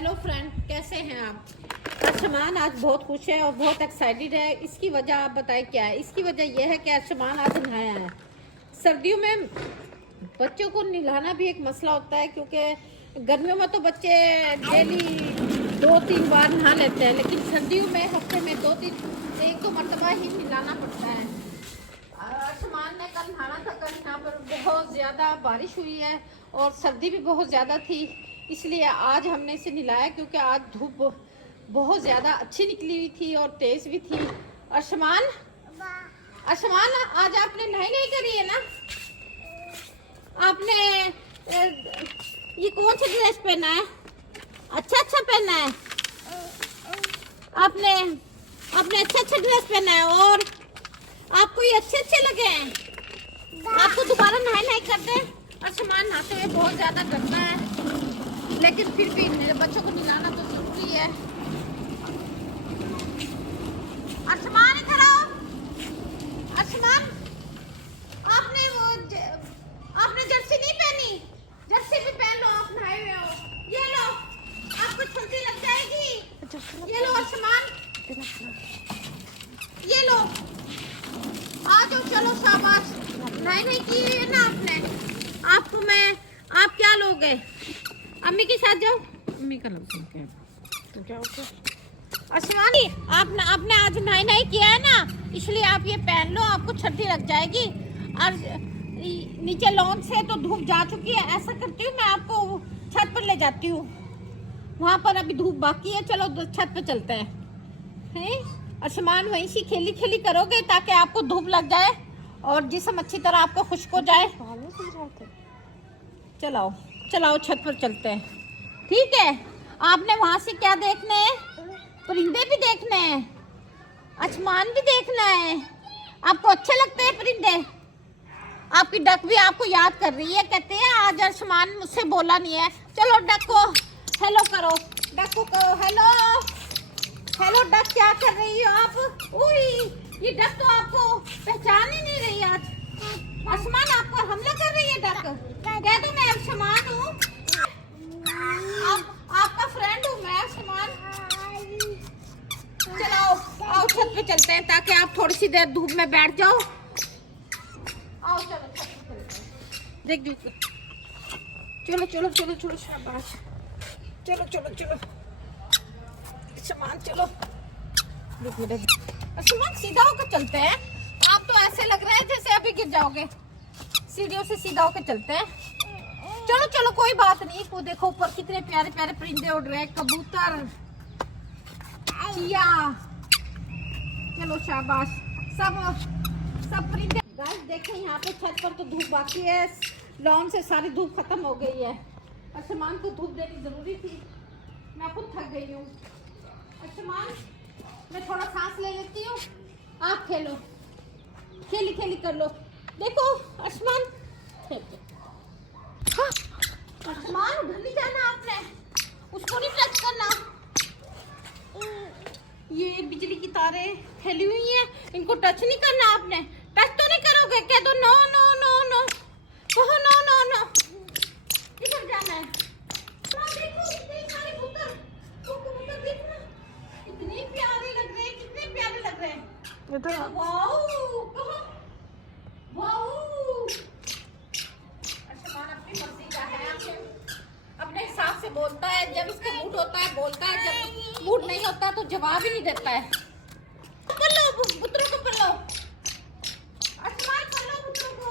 Hello friend, कैसे हैं आप? अर्शमान आज बहुत खुश है और बहुत एक्साइटेड है। इसकी वजह आप बताएं क्या है? इसकी वजह यह है कि अर्शमान आज नहाया है। सर्दियों में बच्चों को नहलाना भी एक मसला होता है, क्योंकि गर्मियों में तो बच्चे डेली 2-3 बार नहा लेते हैं, लेकिन सर्दियों में हफ्ते में 1-2 मरतबा ही नहलाना पड़ता है। अर्शमान ने कल नहाना था। कल यहाँ पर बहुत ज़्यादा बारिश हुई है और सर्दी भी बहुत ज़्यादा थी, इसलिए आज हमने इसे नहलाया, क्योंकि आज धूप बहुत ज़्यादा अच्छी निकली हुई थी और तेज़ भी थी। अर्शमान आज आपने नहाई नहीं करी है ना? आपने ये कौन सा ड्रेस पहना है? अच्छा पहना है आपने अच्छा ड्रेस पहना है और आपको ये अच्छे लगे हैं। आपको दोबारा नहाई कर दे? अर्शमान नहाते हुए बहुत ज़्यादा डरता है, लेकिन फिर भी बच्चों को नहलाना तो जरूरी है। अर्शमान इधर आओ। अर्शमान, आपने जर्सी नहीं पहनी? जर्सी भी पहन लो, आप नहाए हुए हो। ये लो, आपको ठंडी लग जाएगी। ये लो अर्शमान, ये लो, आ जाओ, चलो शाबाश। नहीं की है ना आपने? आप क्या लोगे? अम्मी के साथ जाओ। अम्मी का लग तो क्या होगा? अर्शमानी, आपने आज नहीं किया है ना, इसलिए आप ये पहन लो, आपको ठंडी लग जाएगी। और नीचे लॉन से तो धूप जा चुकी है। ऐसा करती हूँ, मैं आपको छत पर ले जाती हूँ, वहाँ पर अभी धूप बाकी है। चलो छत पर चलते हैं। अर्शमान, वहीं से खेली करोगे ताकि आपको धूप लग जाए और जिस्म अच्छी तरह आपको खुश्क हो जाए। चलाओ छत पर चलते हैं, ठीक है? आपने वहां से क्या देखना है? परिंदे भी देखने हैं, आसमान भी देखना है। आपको अच्छे लगते हैं परिंदे? आपकी डक भी आपको याद कर रही है, कहते हैं आज आसमान मुझसे बोला नहीं है। चलो डक को हेलो करो, डक को कहो हेलो डक, क्या कर रही हो आप? ये डक तो आपको पहचान ही नहीं रही आज। अर्शमान, आपको हमला कर रही है डक। कह दो मैं अर्शमान हूँ, आपका फ्रेंड हूँ मैं अर्शमान। चलो आओ छत पे चलते हैं ताकि आप थोड़ी सी देर धूप में बैठ जाओ। आओ चलो छत पे चलते हैं। देख चलो शाबाश। चलो अर्शमान, चलो अर्शमान, सीधा होकर चलते हैं। आप तो ऐसे लग रहे हैं जैसे अभी गिर जाओगे। सीढ़ियों से सीधा होकर चलते हैं। चलो कोई बात नहीं। वो देखो ऊपर कितने प्यारे परिंदे उड़ रहे हैं, कबूतर, चिया। चलो शाबाश, सब परिंदे। गाइस देखें, यहाँ पे छत पर तो धूप बाकी है, लॉन से सारी धूप खत्म हो गई है। अर्शमान को धूप देनी जरूरी थी, मैं खुद थक गई हूँ। अर्शमान, मैं थोड़ा सांस ले लेती हूँ, आप खेलो, खेली कर लो। देखो अर्शमान, अर्शमान उधर नहीं जाना आपने, उसको नहीं टच करना। ये बिजली की तारें फैली हुई हैं, इनको टच नहीं करना आपने। टच तो नहीं करोगे? कह दो नो, कहो नो। इधर जाना है। देखो कितने सारे कबूतर, देखना कितने प्यारे लग रहे हैं। अर्शमान अपनी मर्जी का है, अपने हिसाब से बोलता है। जब इसका मूड होता है बोलता है, जब मूड नहीं होता तो जवाब ही नहीं देता है। पुत्रों को पढ़ लो, अर्शमान पढ़ लो पुत्रों को।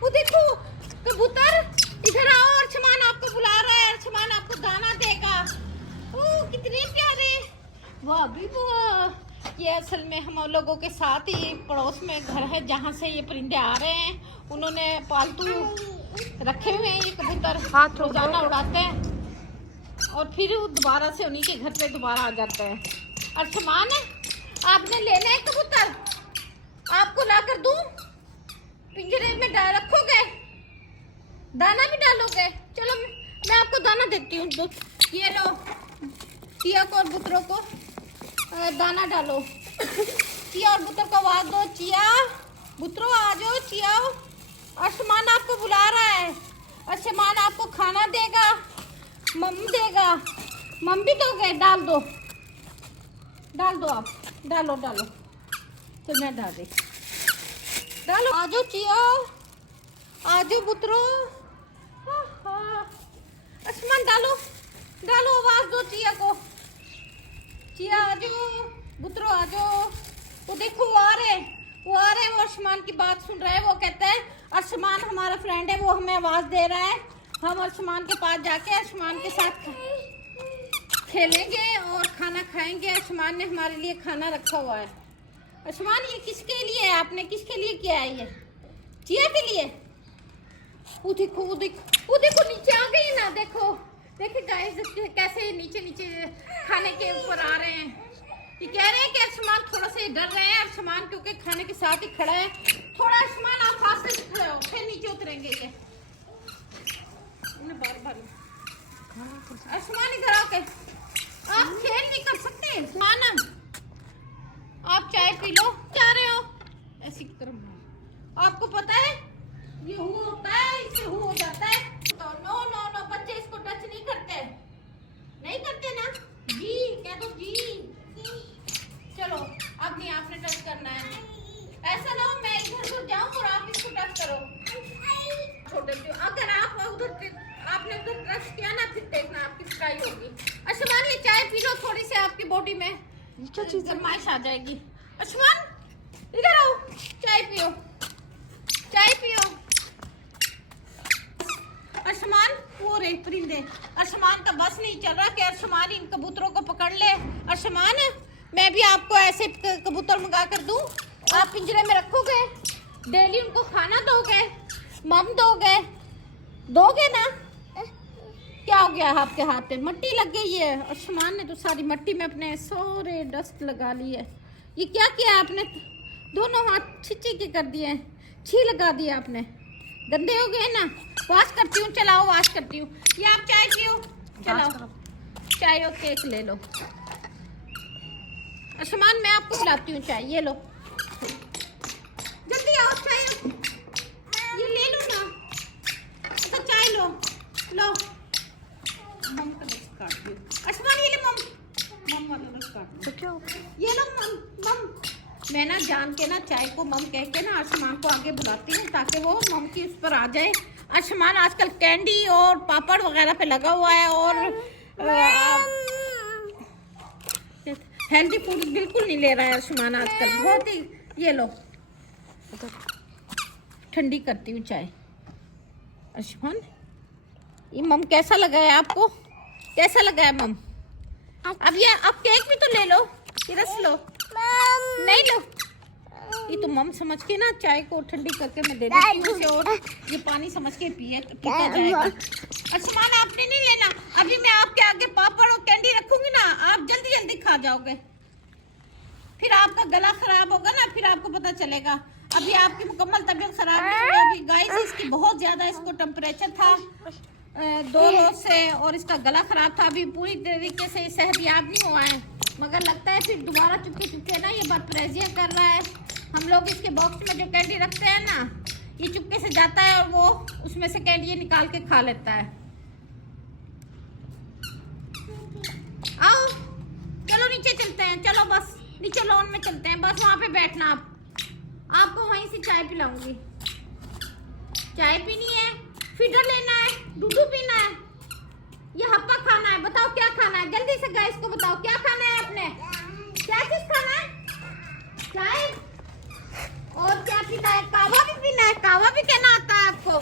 वो देखो कबूतर, इधर आओ, अर्शमान आपको बुला रहा है। अर्शमान आपको दाना देगा। कितने प्यारे, वाह भी वाह। ये असल में हम लोगों के साथ ही पड़ोस में घर है जहाँ से ये परिंदे आ रहे हैं। उन्होंने पालतू रखे हुए हैं ये कबूतर, रोजाना उड़ाते हैं और फिर दोबारा से उन्हीं के घर पे दोबारा आ जाते हैं। अर्शमान, आपने लेना है कबूतर? आपको ला कर दूं? पिंजरे में डाल रखोगे? दाना भी डालोगे? चलो मैं आपको दाना देती हूँ। ये लो, चिया को और बुतरों को दाना डालो। चिया और बुतरों को आवाज दो, चिया बुतरो आ जाओ, चिया आसमान आपको बुला रहा है। आसमान आपको खाना देगा, मम देगा। मम भी दोगे? डाल दो, डाल दो, आप डालो डालो, तो मैं डाल दे, डालो। आजो चिया, आजो बुतरो। आसमान डालो डालो, आवाज दो चिया को। चिया आजो, बुतरो आजो। वो देखो वो आ रहे, वो आ रहे, वो आसमान की बात सुन रहे हैं। वो कहता है आसमान हमारा फ्रेंड है, वो हमें आवाज दे रहा है। हम आसमान के पास जाके आसमान के साथ खेलेंगे और खाना खाएंगे। आसमान ने हमारे लिए खाना रखा हुआ है। आसमान ये किसके लिए है? आपने किसके लिए किया है ये? चिया के लिए। वो देखो, वो देखो, वो देखो नीचे आ गई ना। देखो देखिए गाइस कैसे नीचे नीचे खाने के ऊपर आ रहे हैं। ये कह रहे हैं कि आसमान थोड़ा सा डर रहे हैं। आसमान क्योंकि खाने के साथ ही खड़ा है। थोड़ा आसमान आप हाथ से खड़े हो, फिर नीचे उतरेंगे ये। बार बार आसमान इधर आके आप खेल नहीं कर सकते। आसमान आप चाय पी लो, क्या रहे हो ऐसी तरह? आपको पता है ये हु होता है, इससे हु हो जाता है। तो नो नो नो, बच्चे इसको टच नहीं करते, नहीं करते ना जी, कह दो जी। चलो अब नहीं आपने टच करना है। ऐसा ना हो मैं इधर को जाऊं और आप इसको टच करो। छोड़ देती हूँ। अगर आप उधर आपने उधर टच किया ना, फिर देखना आपकी पिटाई होगी। आसमान ये चाय पी लो, थोड़ी सी आपकी बॉडी में गरमाइश आ जाएगी। आसमान इधर आओ, चाय पियो, चाय पियो। आसमान वो रे परिंदे, आसमान का बस नहीं चल रहा कि आसमान इन कबूतरों को पकड़ ले। आसमान मैं भी आपको ऐसे कबूतर मंगा कर दूं, आप पिंजरे में रखोगे, डेली उनको खाना दोगे, मम दोगे, दोगे ना? क्या हो गया आपके हाथ पे? मट्टी लग गई है। आसमान ने तो सारी मट्टी में अपने सारे डस्ट लगा ली है। ये क्या किया आपने? दोनों हाथ छिची के कर दिए, छी लगा दिया आपने, गंदे हो गए ना। वाश करती हूँ, चलाओ वाश करती हूँ। ये आप चाय पियो, चलाओ चाय और केक ले लो। आसमान मैं आपको पिलाती हूँ चाय, ये लो, जल्दी आओ चाय, ये ले लो ना। अच्छा चाय लो, लो मम का रस काट दो। आसमान ये ले मम, मम वाला रस काट दो। तो क्या ये लो मम, मम। मैं ना जान के ना चाय को मम कह के ना आसमान को आगे बुलाती हूँ ताकि वो मम की उस पर आ जाए। आसमान आजकल कैंडी और पापड़ वगैरह पे लगा हुआ है और हेल्दी फूड बिल्कुल नहीं ले रहा है आसमान आजकल, बहुत ही। ये लो ठंडी करती हूँ चाय। आसमान ये मम कैसा लगा है आपको? कैसा लगा है मम? अब ये अब केक भी तो ले लो, ये रस लो। नहीं लो, ये तो मम समझ के ना चाय को ठंडी करके मैं दे देती हूँ उसे, और ये पानी समझ के पीता जाएगा। आसमान आपने नहीं लेना, अभी मैं आपके आगे पापड़ और कैंडी रखूंगी ना, आप जल्दी जल्दी खा जाओगे। फिर आपका गला खराब होगा ना, फिर आपको पता चलेगा। अभी आपकी मुकम्मल तबीयत खराब नहीं हुई। अभी गाइस इसकी बहुत ज्यादा इसको टेम्परेचर था 2 रोज से और इसका गला खराब था। अभी पूरी तरीके से सेहतयाब नहीं हुआ है, मगर लगता है फिर दोबारा चुपके चुपके ना ये बदपरहेजियां कर रहा है। हम लोग इसके बॉक्स में जो कैंडी रखते हैं ना, ये चुपके से जाता है और वो उसमें से कैंडी निकाल के खा लेता है। आओ चलो नीचे चलते हैं, चलो बस नीचे लॉन में चलते हैं, बस वहां पे बैठना। आपको वहीं से चाय पिलाऊंगी। चाय पीनी है, फीडर लेना है, दूध पीना है, ये हप्पा खाना है। बताओ क्या खाना है, जल्दी से गाइस को बताओ क्या खाना है आपने, क्या चीज खाना है? चाय और क्या पीना है? कावा भी पीना है? कावा भी कहना आता है आपको?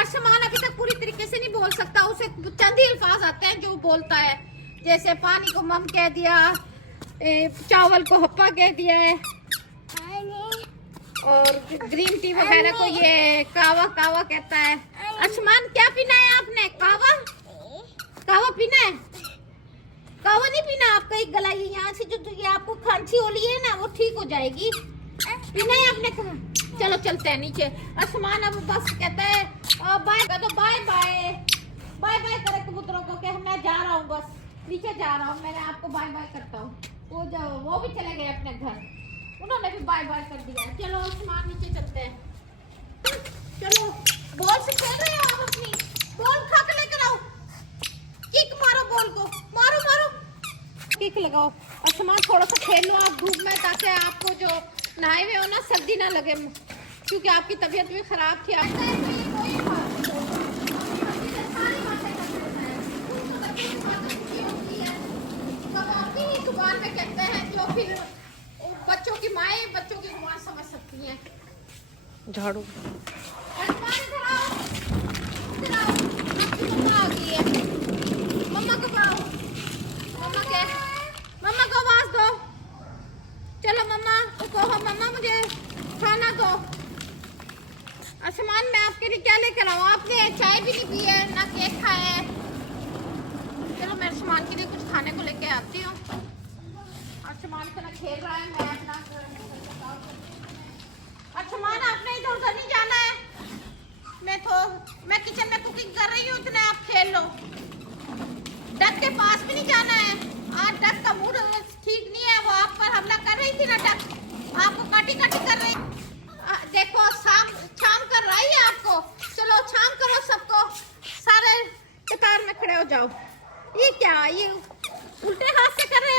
आसमान अभी तक पूरी तरीके से नहीं बोल सकता, उसे चंद ही अल्फाज आते हैं जो बोलता है, जैसे पानी को मम कह दिया, चावल को हप्पा कह दिया है, और ग्रीन टी वगैरह को ये कावा कावा कहता है। आसमान क्या पीना है आपने? कावा, कावा पीना है? कावा नहीं पीना आपका, एक गला ये यहाँ से जो ये आपको खांसी हो रही है ना, वो ठीक हो जाएगी। पीना है आपने? कहा चलो चलते हैं नीचे। आसमान अब बस कहता है बाय, तो बाय बाय बाय बाय करे कबूतरों को, कह मैं जा रहा हूँ, बस नीचे जा रहा हूँ, मैंने आपको बाय बाय करता हूँ। वो भी चले गए अपने घर, उन्होंने भी बाय बाय कर दिया। चलो आसमान नीचे चलते हैं, चलो बॉल से खेल रहे हो आप अपनी? बॉल उठा के लेकर आओ, किक मारो बॉल को, मारो मारो, किक लगाओ और सामान थोड़ा सा खेल लो आप धूप में, ताकि आपको जो नहाए हुए हो ना सर्दी ना लगे, क्योंकि आपकी तबीयत भी खराब थी। जुबान में कहते हैं जो फिर बच्चों की माएँ बच्चों की जुबान समझ सकती हैं। झाड़ू मम्मा आ गई है, मम्मा को बुलाओ, मम्मा को आवाज दो, चलो मम्मा को कहो मम्मा मुझे खाना दो। आसमान में आपके लिए क्या लेकर आऊँ? आपने चाय भी नहीं पी है ना केक खाया है। चलो मैं आसमान के लिए कुछ खाने को लेके आती हूँ। आसमान इतना खेल रहा है, मैं अपना आसमान आपने इधर उधर नहीं जाना है, मैं किचन में कुकिंग कर रही हूँ, इतने आप खेल लो। डक के पास भी नहीं जाना है, आज डक का मूड ठीक नहीं है, वो आप पर हमला कर रही थी ना, डक आपको काटी काटी कर रही। देखो शाम कर रही है आपको, चलो शाम करो सबको, सारे कतार में खड़े हो जाओ। ये क्या, ये उल्टे हाथ से कर रहे